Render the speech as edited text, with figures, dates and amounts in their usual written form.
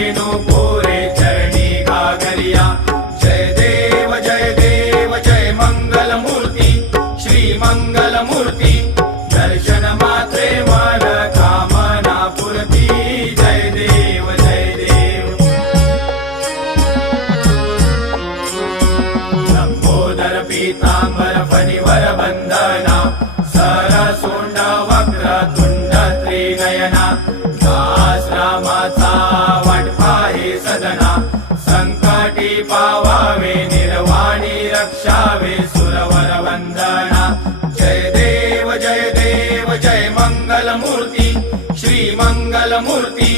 रेणू पुरे चरणी घागरिया। जय देव जय देव जय मंगल मूर्ती श्री मंगल मूर्ती। दर्शन मात्रे मन कामना पूर्ती। जय देव जय देव। लंबोदर पीतांबर फणिवर बंदना सरसुंड वक्र तुंड त्रिनयना। दास रामाचा वाटपा हे सदना। संकटी पावावे निर्वाणी रक्षावे सुरवर वंदना। जय देव जय देव जय मंगल मूर्ती श्री मंगल मूर्ती।